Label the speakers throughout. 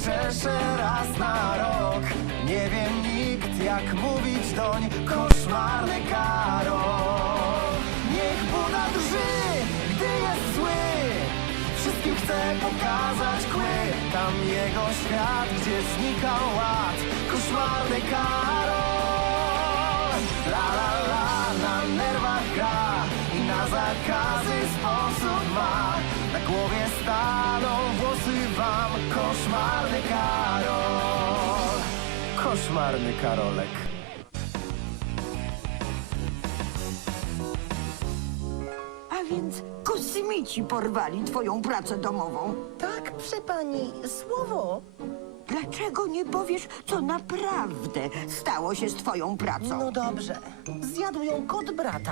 Speaker 1: czesze raz na rok. Nie wie nikt, jak mówić doń koszmarny Karol. Niech Buda drży, gdy jest zły. Wszystkim chce pokazać kły. Tam jego świat, gdzie znika ład. Koszmarny Karol. La la la, na nerwach gra i na zakazy sposób ma. Na głowie staną włosy wam. Koszmarny Karol. Koszmarny Karolek.
Speaker 2: A więc kosmici porwali twoją pracę domową.
Speaker 3: Tak, przy pani, słowo.
Speaker 2: Dlaczego nie powiesz, co naprawdę stało się z twoją pracą?
Speaker 3: No dobrze. Zjadł ją kot brata.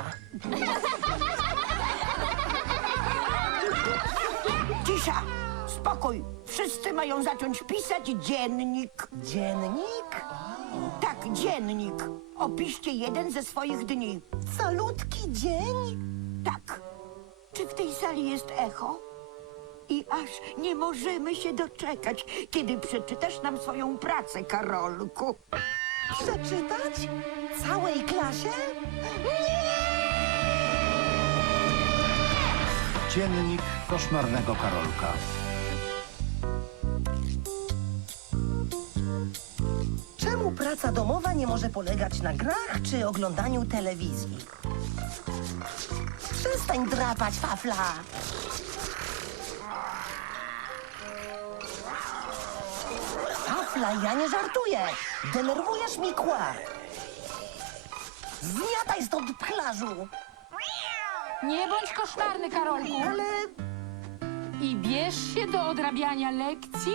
Speaker 2: Cisza! Spokój! Wszyscy mają zacząć pisać dziennik.
Speaker 3: Dziennik?
Speaker 2: Tak, dziennik. Opiszcie jeden ze swoich dni.
Speaker 3: Calutki dzień?
Speaker 2: Tak. Czy w tej sali jest echo? I aż nie możemy się doczekać, kiedy przeczytasz nam swoją pracę, Karolku.
Speaker 3: Przeczytać? Całej klasie?
Speaker 4: Dziennik koszmarnego Karolka.
Speaker 3: Czemu praca domowa nie może polegać na grach czy oglądaniu telewizji? Przestań drapać, Fafla! Fafla, ja nie żartuję! Denerwujesz mi kła! Zmiataj stąd, pchlarzu!
Speaker 5: Nie bądź koszmarny, Karolku.
Speaker 3: Ale
Speaker 5: I bierz się do odrabiania lekcji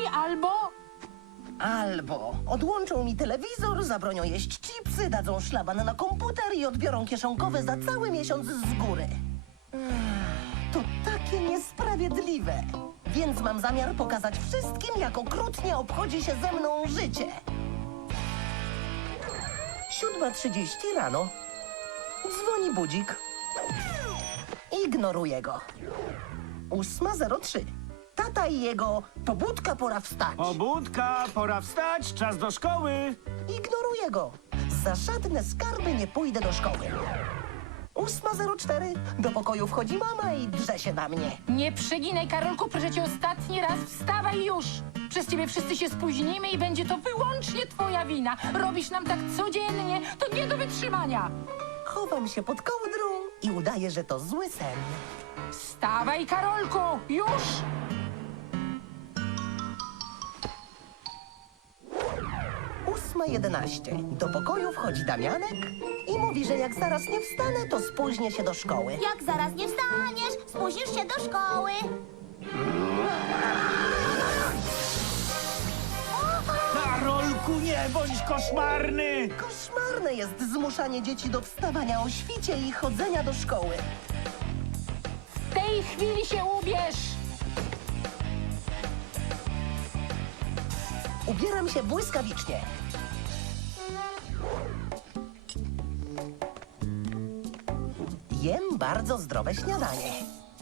Speaker 3: albo odłączą mi telewizor, zabronią jeść chipsy, dadzą szlaban na komputer i odbiorą kieszonkowe za cały miesiąc z góry. To takie niesprawiedliwe. Więc mam zamiar pokazać wszystkim, jak okrutnie obchodzi się ze mną życie. 7:30 rano. Dzwoni budzik. Ignoruję go. 8:03. Tata i jego pobudka, pora wstać.
Speaker 6: Pobudka, pora wstać, czas do szkoły.
Speaker 3: Ignoruję go. Za żadne skarby nie pójdę do szkoły. 8:04. Do pokoju wchodzi mama i drze się na mnie.
Speaker 5: Nie przeginaj, Karolku, proszę cię ostatni raz, wstawaj już. Przez ciebie wszyscy się spóźnimy i będzie to wyłącznie twoja wina. Robisz nam tak codziennie, to nie do wytrzymania.
Speaker 3: Chowam się pod kołdrą i udaję, że to zły sen.
Speaker 5: Wstawaj, Karolku, już!
Speaker 3: 8:11. Do pokoju wchodzi Damianek i mówi, że jak zaraz nie wstanę, to spóźnię się do szkoły.
Speaker 7: Jak zaraz nie wstaniesz, spóźnisz się do szkoły.
Speaker 6: Karolku, nie bądź koszmarny.
Speaker 3: Koszmarne jest zmuszanie dzieci do wstawania o świcie i chodzenia do szkoły.
Speaker 5: W tej chwili się ubierz!
Speaker 3: Ubieram się błyskawicznie. Jem bardzo zdrowe śniadanie.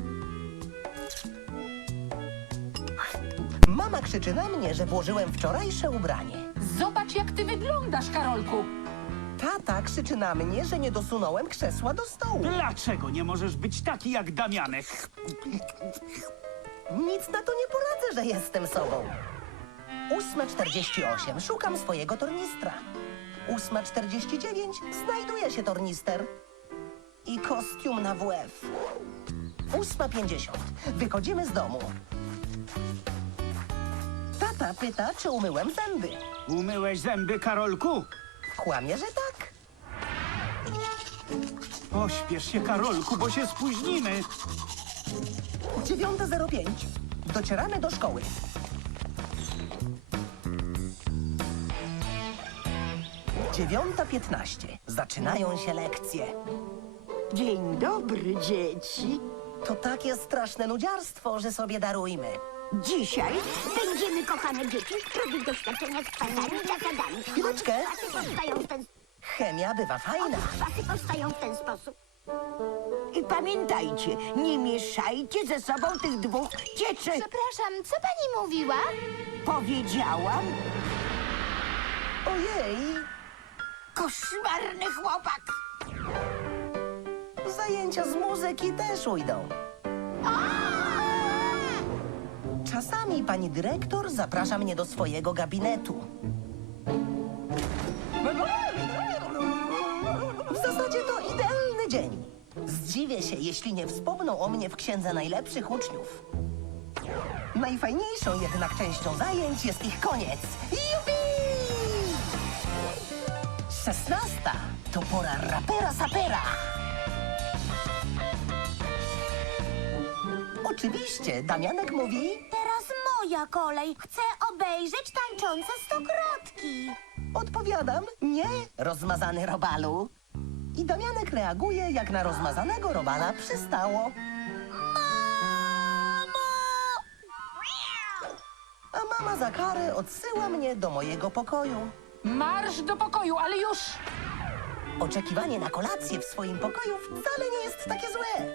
Speaker 3: Mama krzyczy na mnie, że włożyłem wczorajsze ubranie.
Speaker 5: Zobacz, jak ty wyglądasz, Karolku.
Speaker 3: Tata krzyczy na mnie, że nie dosunąłem krzesła do stołu.
Speaker 6: Dlaczego nie możesz być taki jak Damianek?
Speaker 3: Nic na to nie poradzę, że jestem sobą. 8:48. Szukam swojego tornistra. 8:49. Znajduje się tornister. I kostium na WF. 8:50. Wychodzimy z domu. Tata pyta, czy umyłem zęby.
Speaker 6: Umyłeś zęby, Karolku?
Speaker 3: Kłamie, że tak.
Speaker 6: Pośpiesz się, Karolku, bo się spóźnimy.
Speaker 3: 9:05. Docieramy do szkoły. Dziewiąta 15. Zaczynają się lekcje.
Speaker 2: Dzień dobry, dzieci.
Speaker 3: To takie straszne nudziarstwo, że sobie darujmy.
Speaker 2: Dzisiaj
Speaker 7: Będziemy, kochane dzieci, robić doświadczenia z kwasami i zasadami.
Speaker 3: Chwileczkę.
Speaker 7: Kwasy powstają w ten,
Speaker 3: Chemia bywa fajna.
Speaker 7: kwasy powstają w ten sposób.
Speaker 2: I pamiętajcie, nie mieszajcie ze sobą tych dwóch dzieci.
Speaker 7: Przepraszam, co pani mówiła?
Speaker 2: Powiedziałam,
Speaker 3: Ojej,
Speaker 2: koszmarny chłopak.
Speaker 3: zajęcia z muzyki też ujdą. Czasami pani dyrektor zaprasza mnie do swojego gabinetu. W zasadzie to idealny dzień. Zdziwię się, jeśli nie wspomną o mnie w księdze najlepszych uczniów. Najfajniejszą jednak częścią zajęć jest ich koniec. Jupi! 16. To pora rapera sapera. Oczywiście, Damianek mówi...
Speaker 7: Teraz moja kolej. Chcę obejrzeć tańczące stokrotki.
Speaker 3: Odpowiadam, nie, rozmazany robalu. I Damianek reaguje, jak na rozmazanego robala przystało. A mama za karę odsyła mnie do mojego pokoju.
Speaker 5: Marsz do pokoju, ale już!
Speaker 3: Oczekiwanie na kolację w swoim pokoju wcale nie jest takie złe.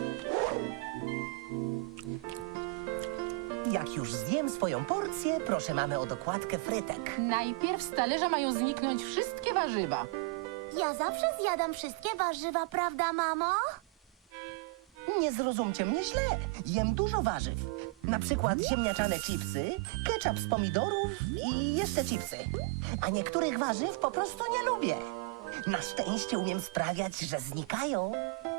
Speaker 3: Jak już zjem swoją porcję, proszę mamy o dokładkę frytek.
Speaker 5: Najpierw z talerza mają zniknąć wszystkie warzywa.
Speaker 7: Ja zawsze zjadam wszystkie warzywa, prawda, mamo?
Speaker 3: Nie zrozumcie mnie źle. Jem dużo warzyw. Na przykład ziemniaczane chipsy, ketchup z pomidorów i jeszcze chipsy. A niektórych warzyw po prostu nie lubię. Na szczęście umiem sprawiać, że znikają.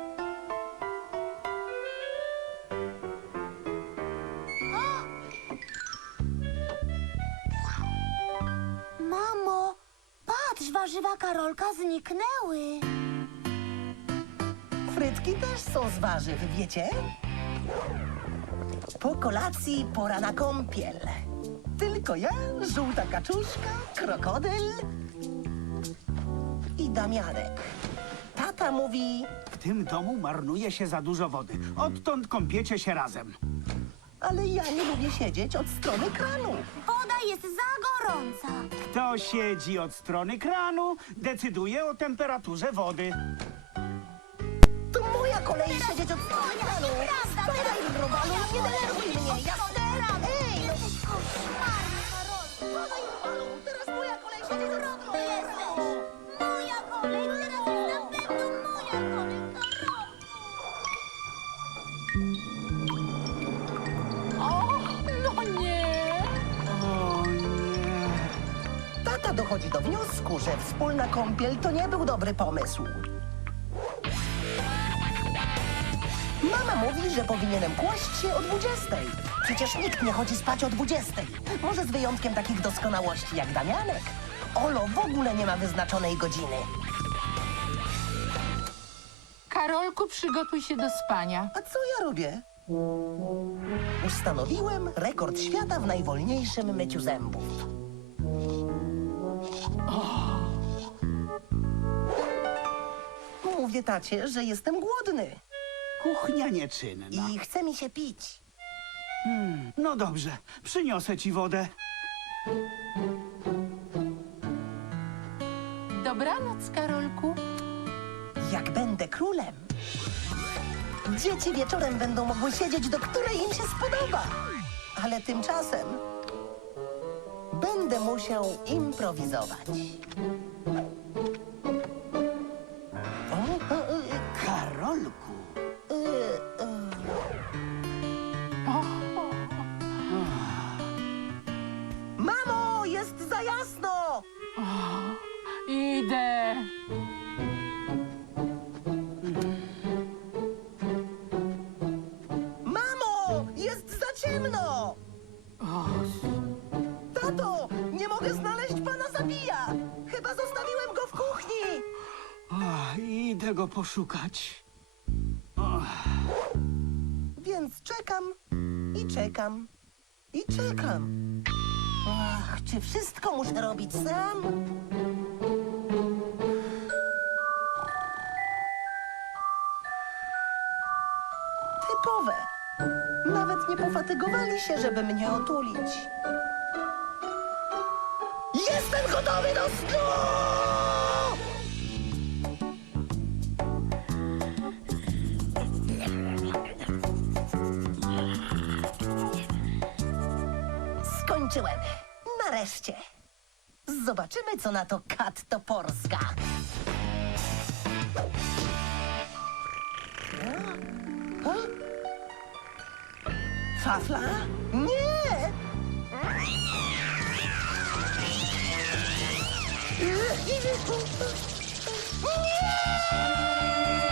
Speaker 7: Mamo, patrz, warzywa Karolka zniknęły.
Speaker 3: Frytki też są z warzyw, wiecie? Po kolacji pora na kąpiel. Tylko ja, żółta kaczuszka, krokodyl i Damianek. Tata mówi,
Speaker 6: W tym domu marnuje się za dużo wody. Odtąd kąpiecie się razem.
Speaker 3: ale ja nie lubię siedzieć od strony kranu.
Speaker 7: Woda jest za gorąca.
Speaker 6: Kto siedzi od strony kranu, decyduje o temperaturze wody.
Speaker 3: To moja kolej siedzieć od strony kranu.
Speaker 7: Nieprawda,
Speaker 3: Spadaj, robalu, nie denerwuj mnie, jasne? Ej, no
Speaker 7: Jesteś koszmarny, Karolku.
Speaker 3: spadaj, robalu, teraz moja kolej siedzieć od strony
Speaker 7: To jesteś. Moja kolej, teraz jest na pewno moja kolej, Karolku.
Speaker 5: O, no nie!
Speaker 6: O nie.
Speaker 3: Tata dochodzi do wniosku, że wspólna kąpiel to nie był dobry pomysł. Mama mówi, że powinienem kłaść się o 20. Przecież nikt nie chodzi spać o 20. Może z wyjątkiem takich doskonałości jak Damianek. Olo w ogóle nie ma wyznaczonej godziny.
Speaker 5: Karolku, przygotuj się do spania.
Speaker 3: A co ja robię? Ustanowiłem rekord świata w najwolniejszym myciu zębów. Mówię tacie, że jestem głodny
Speaker 6: Kuchnia nieczynna.
Speaker 3: i chce mi się pić.
Speaker 6: No dobrze, przyniosę ci wodę.
Speaker 5: Dobranoc, Karolku.
Speaker 3: Jak będę królem, dzieci wieczorem będą mogły siedzieć, do której im się spodoba. Ale tymczasem będę musiał improwizować.
Speaker 6: Karolku.
Speaker 3: Mamo, jest za jasno!
Speaker 5: Idę.
Speaker 3: Mamo, jest za ciemno! Tato, nie mogę znaleźć pana zabija! Chyba zostawiłem go w kuchni!
Speaker 6: Idę go poszukać.
Speaker 3: Więc czekam i czekam i czekam. Ach, czy wszystko muszę robić sam? Typowe. Nawet nie pofatygowali się, żeby mnie otulić. Jestem gotowy do snu! Skończyłem. Nareszcie. Zobaczymy, co na to Kat Toporska. Fafla? Nie! Nie!